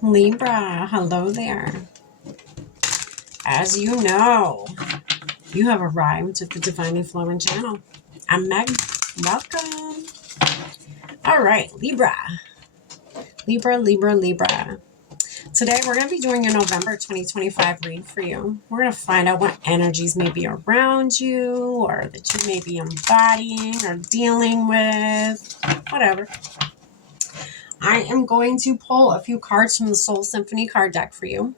Libra, hello there. As you know, you have arrived at the Divinely Flowing channel. I'm Meg. Welcome. All right, Libra. Libra. Today, we're going to be doing a November 2025 read for you. We're going to find out what energies may be around you or that you may be embodying or dealing with, whatever. I am going to pull a few cards from the Soul Symphony card deck for you.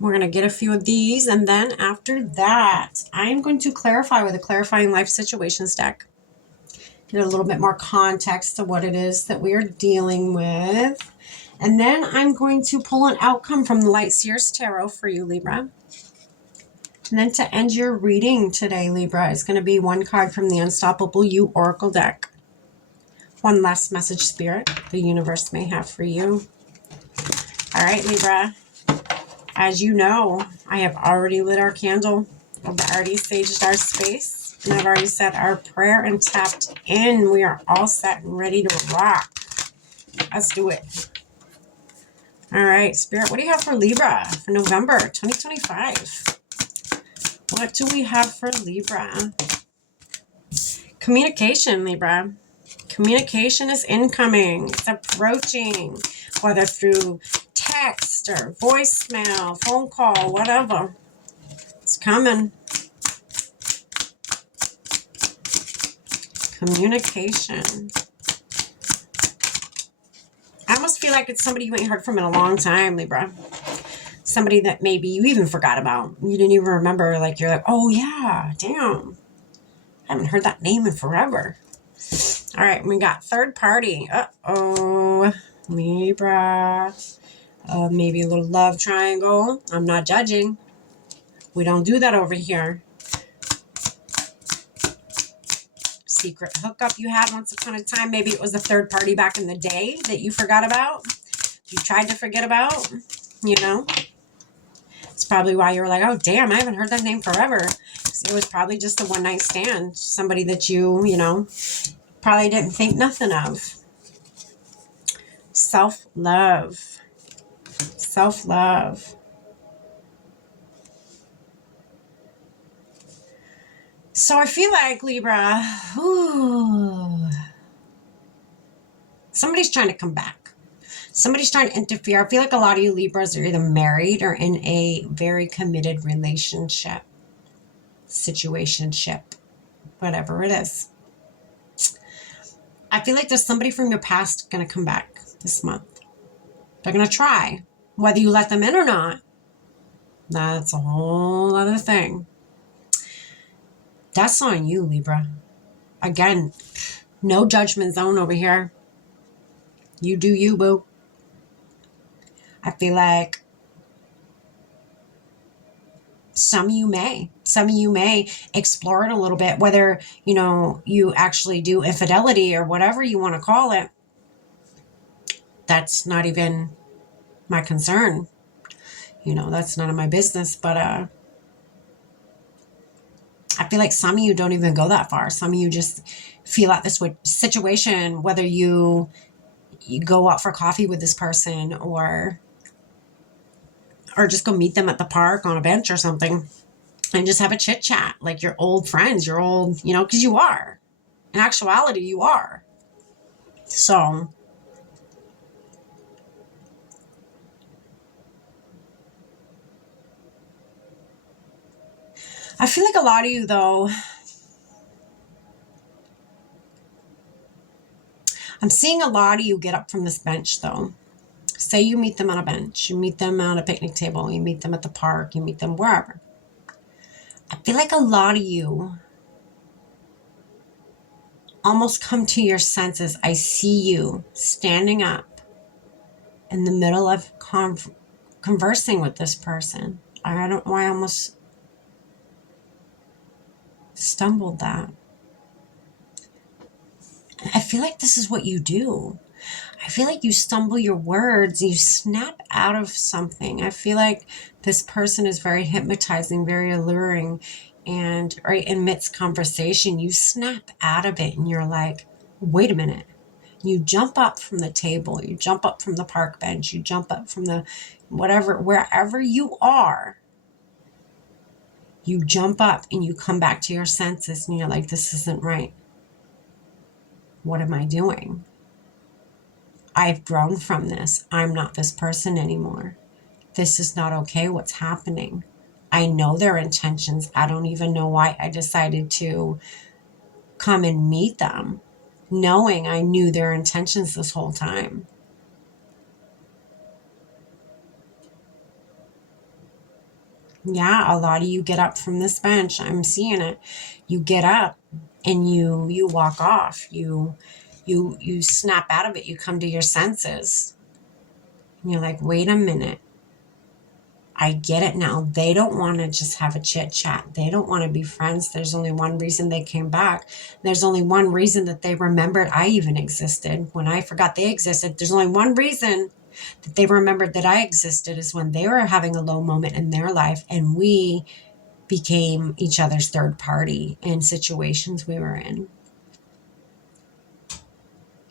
We're going to get a few of these, and then after that, I am going to clarify with a Clarifying Life Situations deck. Get a little bit more context to what it is that we are dealing with. And then I'm going to pull an outcome from the Light Seers Tarot for you, Libra. And then to end your reading today, Libra, is going to be one card from the Unstoppable You Oracle deck. One last message, Spirit, the universe may have for you. All right, Libra. As you know, I have already lit our candle. I've already saged our space. And I've already said our prayer and tapped in. We are all set and ready to rock. Let's do it. All right, Spirit, what do you have for Libra for November 2025? What do we have for Libra? Communication, Libra. Communication is incoming. It's approaching, whether through text or voicemail, phone call, whatever. It's coming. Communication. I almost feel like it's somebody you ain't heard from in a long time, Libra. Somebody that maybe you even forgot about. You didn't even remember. Like, you're like, oh yeah, damn. I haven't heard that name in forever. All right, we got third party. Uh-oh. Libra. Maybe a little love triangle. I'm not judging. We don't do that over here. Secret hookup you had once upon a time. Maybe it was a third party back in the day that you forgot about. You tried to forget about, you know. It's probably why you were like, oh, damn, I haven't heard that name forever. It was probably just a one-night stand. Somebody that you know, probably didn't think nothing of. Self-love. Self-love. So I feel like, Libra, somebody's trying to come back. Somebody's trying to interfere. I feel like a lot of you Libras are either married or in a very committed relationship, situationship, whatever it is. I feel like there's somebody from your past going to come back this month. They're going to try. Whether you let them in or not, that's a whole other thing. That's on you, Libra. Again, no judgment zone over here. You do you, boo. I feel like some of you may explore it a little bit, whether, you know, you actually do infidelity or whatever you want to call it. That's not even my concern. You know, that's none of my business. But I feel like some of you don't even go that far. Some of you just feel at this situation, whether you go out for coffee with this person or just go meet them at the park on a bench or something and just have a chit chat like your old friends, your old, you know, because you are. In actuality, you are. So I feel like a lot of you, though, I'm seeing a lot of you get up from this bench, though. Say you meet them on a bench, you meet them on a picnic table, you meet them at the park, you meet them wherever. I feel like a lot of you almost come to your senses. I see you standing up in the middle of conversing with this person. I don't know why I almost stumbled that. I feel like this is what you do. I feel like you stumble your words, you snap out of something. I feel like this person is very hypnotizing, very alluring, and right in midst conversation, you snap out of it and you're like, wait a minute. You jump up from the table, you jump up from the park bench, you jump up from the whatever, wherever you are, you jump up and you come back to your senses and you're like, this isn't right. What am I doing? I've grown from this. I'm not this person anymore. This is not okay. What's happening? I know their intentions. I don't even know why I decided to come and meet them, knowing I knew their intentions this whole time. Yeah, a lot of you get up from this bench. I'm seeing it. You get up and you walk off. You snap out of it. You come to your senses. And you're like, wait a minute. I get it now. They don't want to just have a chit chat. They don't want to be friends. There's only one reason they came back. There's only one reason that they remembered I even existed. When I forgot they existed, there's only one reason that they remembered that I existed, is when they were having a low moment in their life and we became each other's third party in situations we were in.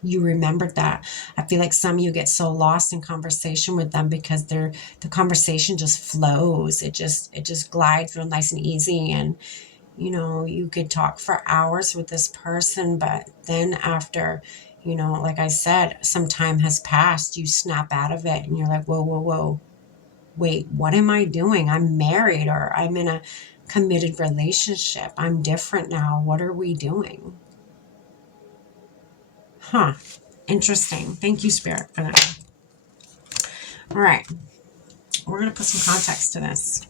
You remembered that. I feel like some of you get so lost in conversation with them because the conversation just flows. It just glides real nice and easy, and you could talk for hours with this person, but then after, like I said, some time has passed, you snap out of it and you're like, whoa, whoa, whoa. Wait, what am I doing? I'm married, or I'm in a committed relationship. I'm different now. What are we doing? Huh. Interesting. Thank you, Spirit, for that. All right. We're going to put some context to this.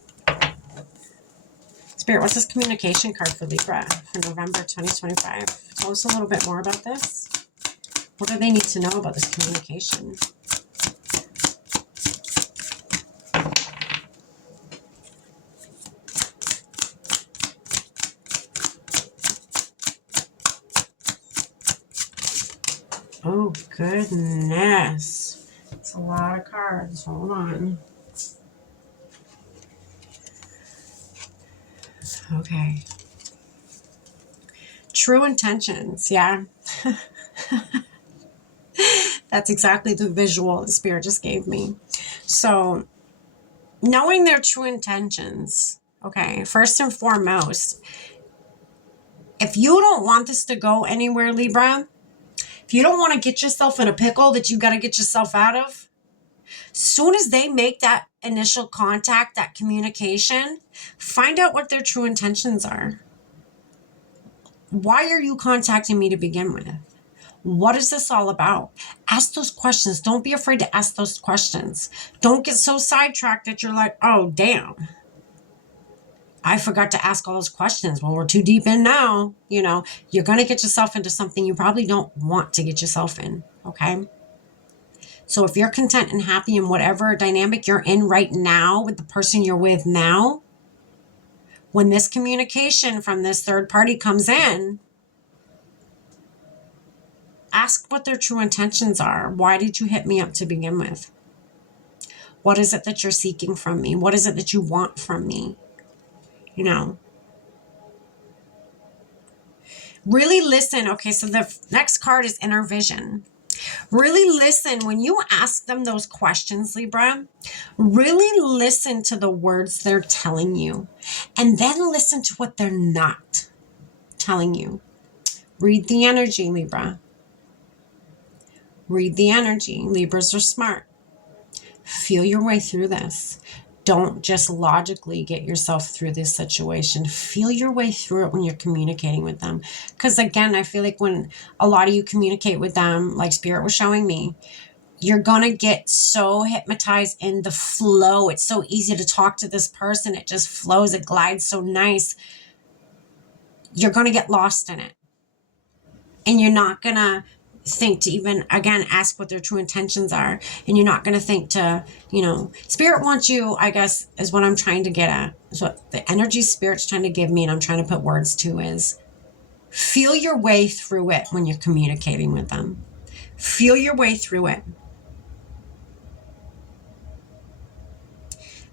Spirit, what's this communication card for Libra for November 2025? Tell us a little bit more about this. What do they need to know about this communication? Oh, goodness. It's a lot of cards. Hold on. Okay. True intentions. Yeah. That's exactly the visual the Spirit just gave me. So, knowing their true intentions, okay, first and foremost, if you don't want this to go anywhere, Libra, if you don't want to get yourself in a pickle that you got to get yourself out of, soon as they make that initial contact, that communication, find out what their true intentions are. Why are you contacting me to begin with? What is this all about? Ask those questions. Don't be afraid to ask those questions. Don't get so sidetracked that you're like, oh, damn, I forgot to ask all those questions. Well, we're too deep in now. You're going to get yourself into something you probably don't want to get yourself in. Okay. So if you're content and happy in whatever dynamic you're in right now with the person you're with now, when this communication from this third party comes in, ask what their true intentions are. Why did you hit me up to begin with? What is it that you're seeking from me? What is it that you want from me? Really listen. Okay, so the next card is inner vision. Really listen when you ask them those questions, Libra. Really listen to the words they're telling you, and then listen to what they're not telling you. Read the energy, Libra. Read the energy. Libras are smart. Feel your way through this. Don't just logically get yourself through this situation. Feel your way through it when you're communicating with them. Because again, I feel like when a lot of you communicate with them, like Spirit was showing me, you're going to get so hypnotized in the flow. It's so easy to talk to this person. It just flows. It glides so nice. You're going to get lost in it. And you're not going to think to even, again, ask what their true intentions are. And you're not going to think to, Spirit wants you, I guess, is what I'm trying to get at. Is what the energy Spirit's trying to give me and I'm trying to put words to is feel your way through it when you're communicating with them. Feel your way through it.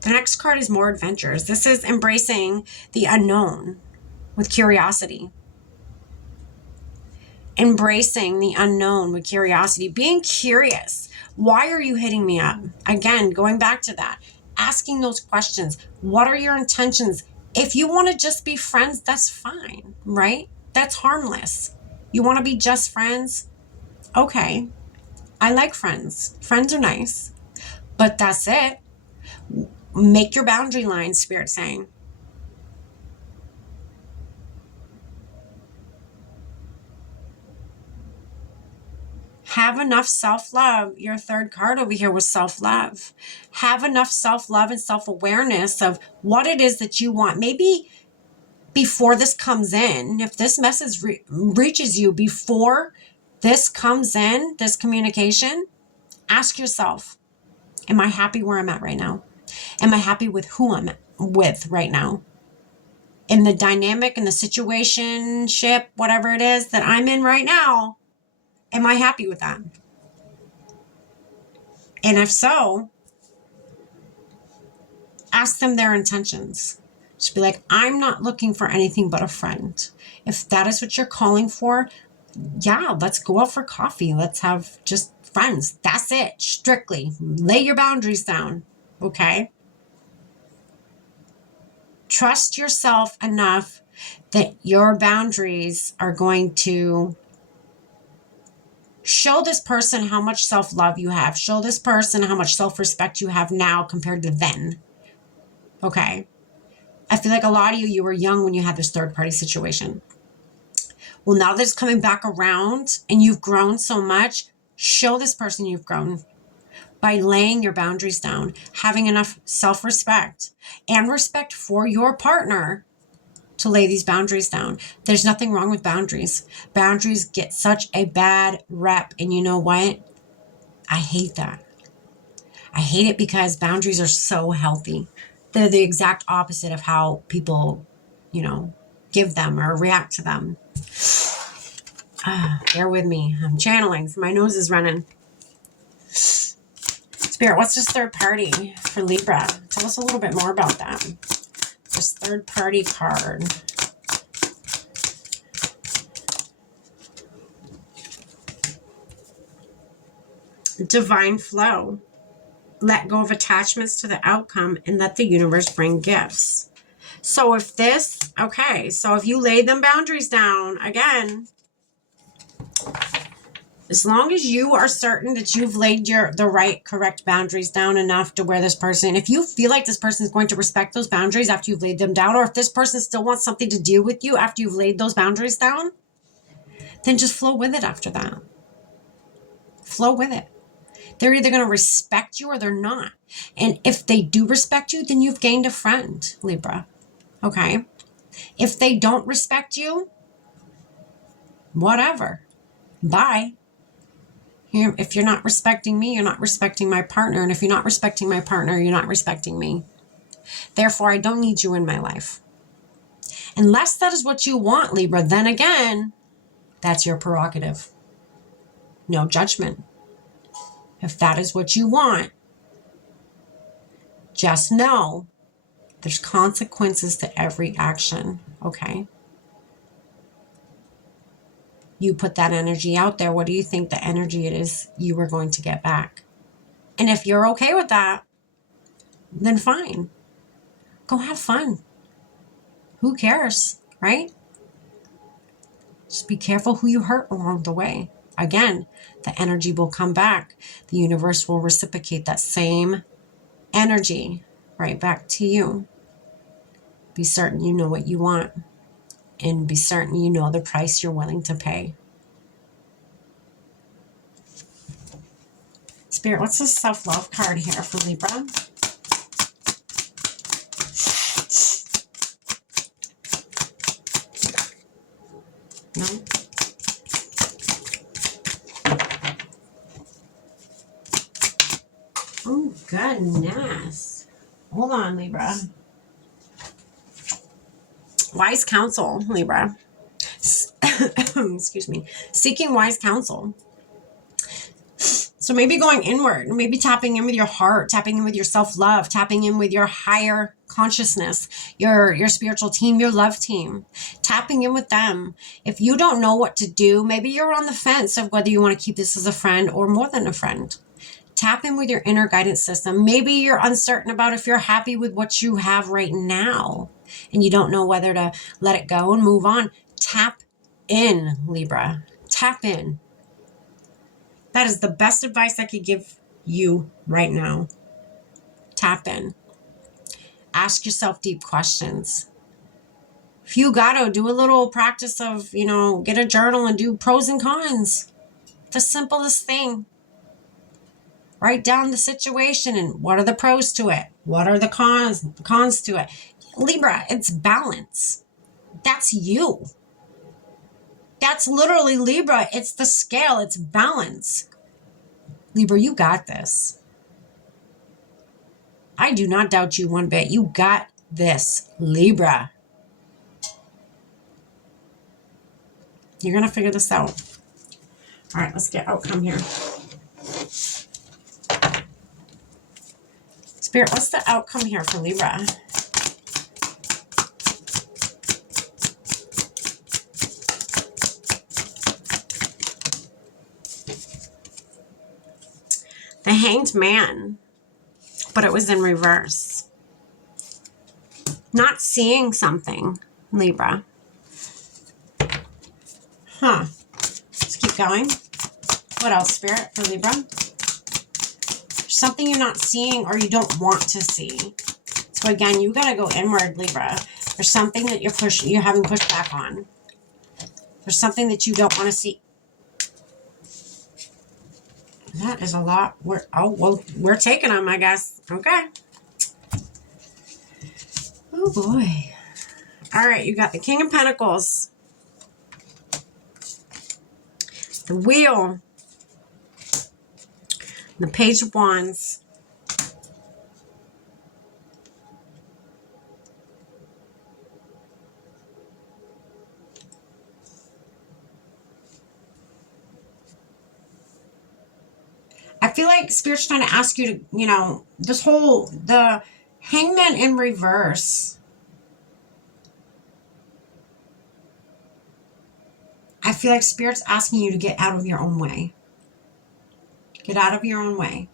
The next card is more adventures. This is embracing the unknown with curiosity. Embracing the unknown with curiosity, being curious. Why are you hitting me up? Again, going back to that, asking those questions. What are your intentions? If you want to just be friends, that's fine, right? That's harmless. You want to be just friends? Okay. I like friends. Friends are nice, but that's it. Make your boundary lines, Spirit saying. Have enough self-love. Your third card over here was self-love. Have enough self-love and self-awareness of what it is that you want. Maybe before this comes in, if this message reaches you before this comes in, this communication, ask yourself, am I happy where I'm at right now? Am I happy with who I'm with right now? In the dynamic, in the situationship, whatever it is that I'm in right now, am I happy with that? And if so, ask them their intentions. Just be like, I'm not looking for anything but a friend. If that is what you're calling for, yeah, let's go out for coffee. Let's have just friends. That's it. Strictly. Lay your boundaries down. Okay? Trust yourself enough that your boundaries are going to show this person how much self-love you have. Show this person how much self-respect you have now compared to then. Okay? I feel like a lot of you were young when you had this third-party situation. Well, now that it's coming back around and you've grown so much, show this person you've grown by laying your boundaries down, having enough self-respect and respect for your partner to lay these boundaries down. There's nothing wrong with boundaries. Boundaries get such a bad rep. And you know what? I hate that. I hate it because boundaries are so healthy. They're the exact opposite of how people, give them or react to them. Bear with me. I'm channeling. So my nose is running. Spirit, what's this third party for Libra? Tell us a little bit more about that. This third party card. Divine flow. Let go of attachments to the outcome and let the universe bring gifts. So if if you lay them boundaries down, again, as long as you are certain that you've laid the right, correct boundaries down enough to where this person, if you feel like this person is going to respect those boundaries after you've laid them down, or if this person still wants something to do with you after you've laid those boundaries down, then just flow with it after that. Flow with it. They're either going to respect you or they're not. And if they do respect you, then you've gained a friend, Libra. Okay? If they don't respect you, whatever. Bye. If you're not respecting me, you're not respecting my partner. And if you're not respecting my partner, you're not respecting me. Therefore, I don't need you in my life. Unless that is what you want, Libra, then again, that's your prerogative. No judgment. If that is what you want, just know there's consequences to every action, okay? You put that energy out there. What do you think the energy it is you were going to get back? And if you're okay with that, then fine. Go have fun. Who cares, right? Just be careful who you hurt along the way. Again, the energy will come back. The universe will reciprocate that same energy right back to you. Be certain you know what you want. And be certain you know the price you're willing to pay. Spirit, what's this self-love card here for Libra? No? Oh, goodness. Hold on, Libra. Wise counsel, Libra. Excuse me. Seeking wise counsel. So maybe going inward, maybe tapping in with your heart, tapping in with your self-love, tapping in with your higher consciousness, your spiritual team, your love team, tapping in with them. If you don't know what to do, maybe you're on the fence of whether you want to keep this as a friend or more than a friend. Tap in with your inner guidance system. Maybe you're uncertain about if you're happy with what you have right now and you don't know whether to let it go and move on. Tap in, Libra. Tap in. That is the best advice I could give you right now. Tap in. Ask yourself deep questions. If you gotta do a little practice of, get a journal and do pros and cons. The simplest thing. Write down the situation and what are the pros to it? What are the cons to it? Libra, it's balance. That's you. That's literally Libra. It's the scale. It's balance. Libra, you got this. I do not doubt you one bit. You got this, Libra. You're going to figure this out. All right, let's get outcome here. Spirit, what's the outcome here for Libra? The Hanged Man, but it was in reverse. Not seeing something, Libra. Huh. Let's keep going. What else, Spirit, for Libra? There's something you're not seeing or you don't want to see. So again, you got to go inward, Libra. There's something that you're having pushed back on. There's something that you don't want to see. That is a lot. We're taking them, I guess. Okay. Oh boy. All right, you got the King of Pentacles, the Wheel, the Page of Wands, I feel like Spirit's trying to ask you to, the Hangman in reverse. I feel like Spirit's asking you to get out of your own way. Get out of your own way.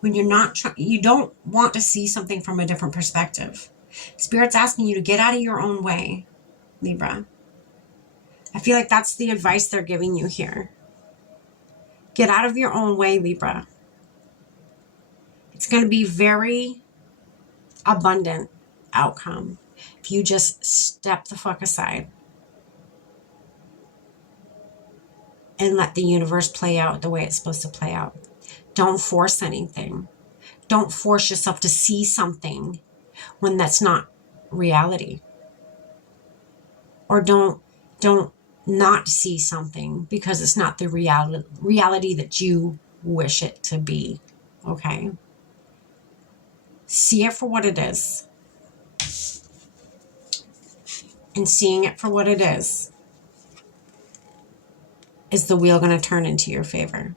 When you don't want to see something from a different perspective. Spirit's asking you to get out of your own way, Libra. I feel like that's the advice they're giving you here. Get out of your own way, Libra. It's going to be very abundant outcome if you just step the fuck aside and let the universe play out the way it's supposed to play out. Don't force anything. Don't force yourself to see something when that's not reality. Or don't not see something because it's not the reality that you wish it to be. Okay? See it for what it is. And seeing it for what it is the wheel going to turn into your favor.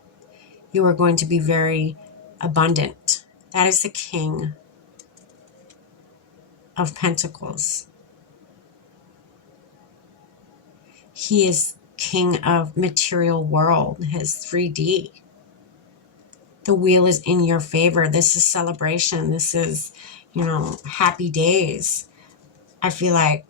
You are going to be very abundant. That is the King of Pentacles. He is king of material world, his 3D. The wheel is in your favor. This is celebration. This is, happy days. I feel like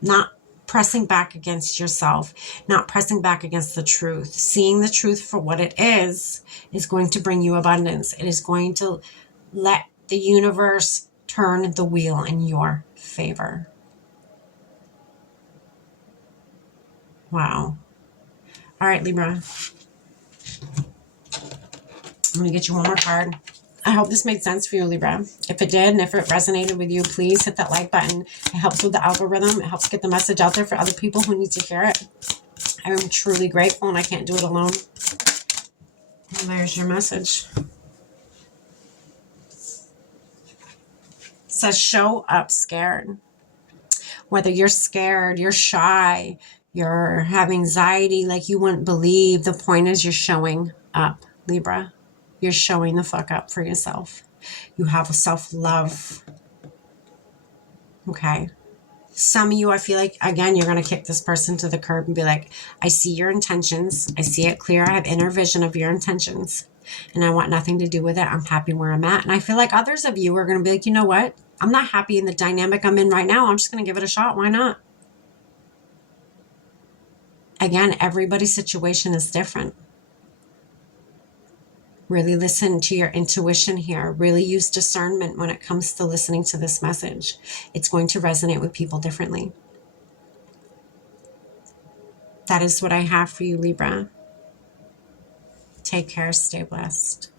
not pressing back against yourself, not pressing back against the truth. Seeing the truth for what it is going to bring you abundance. It is going to let the universe turn the wheel in your favor. Wow. All right, Libra. I'm going to get you one more card. I hope this made sense for you, Libra. If it did, and if it resonated with you, please hit that like button. It helps with the algorithm. It helps get the message out there for other people who need to hear it. I am truly grateful, and I can't do it alone. And there's your message. It says, show up scared. Whether you're scared, you're shy, you're have anxiety like you wouldn't believe, the point is you're showing up, Libra. You're showing the fuck up for yourself. You have a self-love. Okay. Some of you, I feel like, again, you're going to kick this person to the curb and be like, I see your intentions. I see it clear. I have inner vision of your intentions. And I want nothing to do with it. I'm happy where I'm at. And I feel like others of you are going to be like, you know what? I'm not happy in the dynamic I'm in right now. I'm just going to give it a shot. Why not? Again, everybody's situation is different. Really listen to your intuition here. Really use discernment when it comes to listening to this message. It's going to resonate with people differently. That is what I have for you, Libra. Take care. Stay blessed.